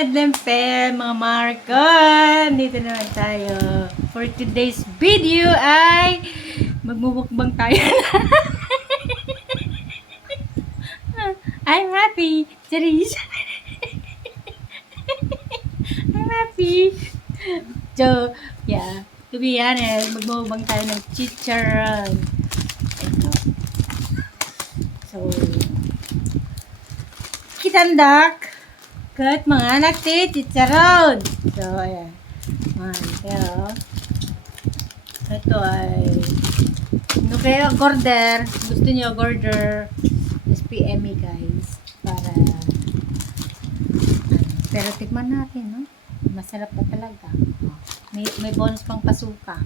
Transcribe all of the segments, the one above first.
Lempe, mga Marcon! Dito naman tayo. For today's video ay magmumukbang tayo. I'm happy. Charis. I'm happy. So, yeah. To be honest, magmumukbang tayo ng chicharon. Ito. So, kitandak. Kat mga anak chicharon. So, ayan. Pero, ito ay no kayo order, gusto niyo order, just PM me guys para pero tikman natin, no? Masarap pa talaga. May bonus pang pasuka.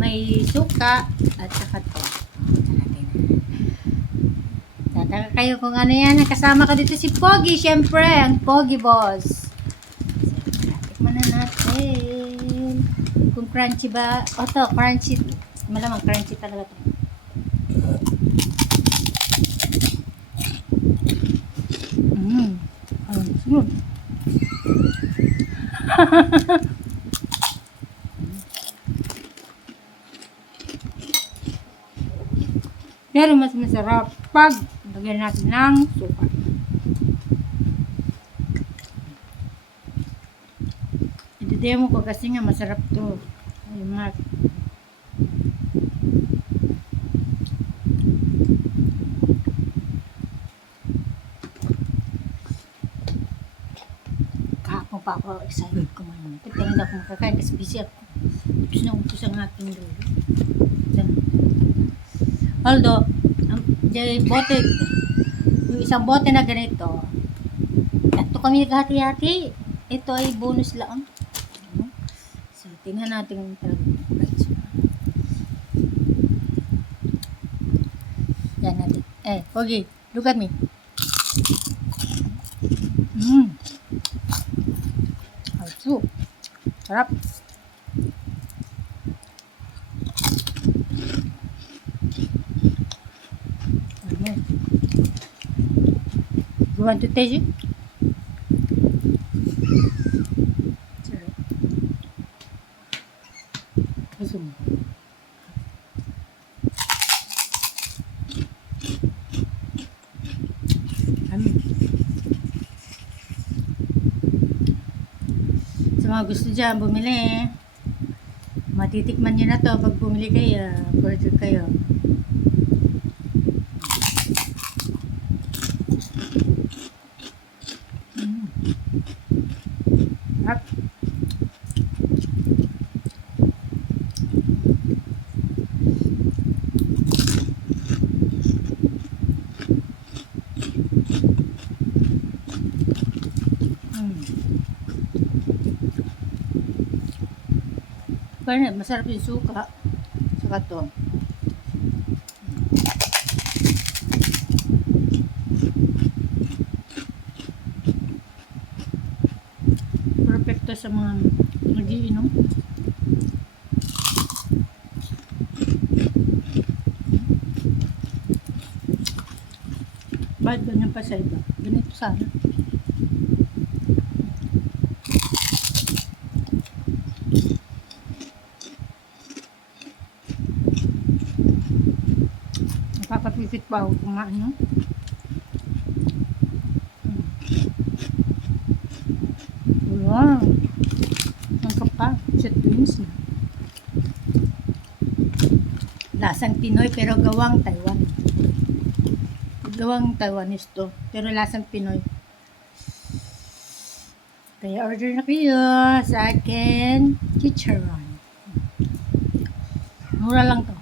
May suka at saka to. Tataka kayo kung ano yan. Kasama ko dito si Pogi, syempre. Ang Pogi boss. Tikman na natin. Kung crunchy ba. O to, crunchy. Malamang crunchy talaga to. Ang sunod. Pero mas masarap pag lagyan natin ng suka. I-demo ko kasi nga masarap to. Ay, Mark. Kahapon pa ako excited kumain. Pero hindi ako makakain kasi busy ako. Tapos na umpos ang aking lolo. Although, yung isang bote na ganito, ito kami naghati-hati. Ito ay bonus lang. So, tingnan natin yung talagang price. Yan natin. Pogi, look at me. Also, sarap. You want to taste it? Sarap. Gusto mo? Sa mga gusto dyan, bumili. Matitikman nyo na to pag bumili kayo. Order kayo. Sarap. Pero masarap yung suka. Saka to. Perfecto sa mga nag-iinom. Bakit ganyan pa sa iba? Ganito sana. Napapapipit pa ako kung ano. Wow! Ang kapal. Sa twins na. Lasang Pinoy pero gawang Taiwan. Gawang Taiwanese to. Pero lasang Pinoy. Kaya order na kayo sa akin chicharon. Mura lang to.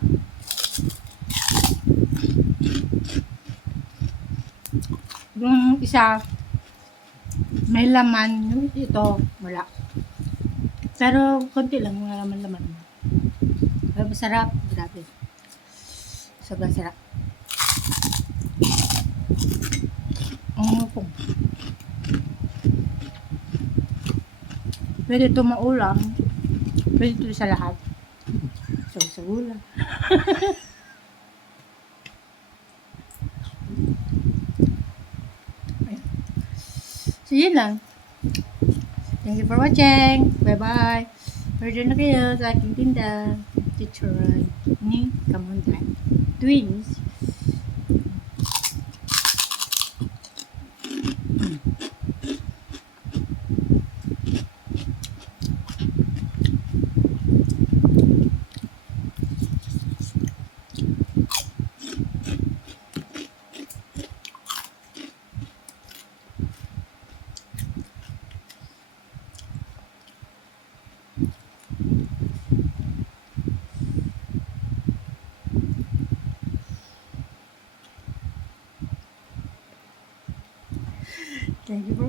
Yung isa may laman, yung ito wala. Pero konti lang mga laman-laman. Pero masarap, grabe. Sobrang sarap. Pong. Pwede ito maulam. Pwede ito sa lahat. Sa ulam. So, yun lang. Thank you for watching. Bye-bye. Order na kayo sa aking tinda. Chicharon ni Kamundan. Twins. Thank you for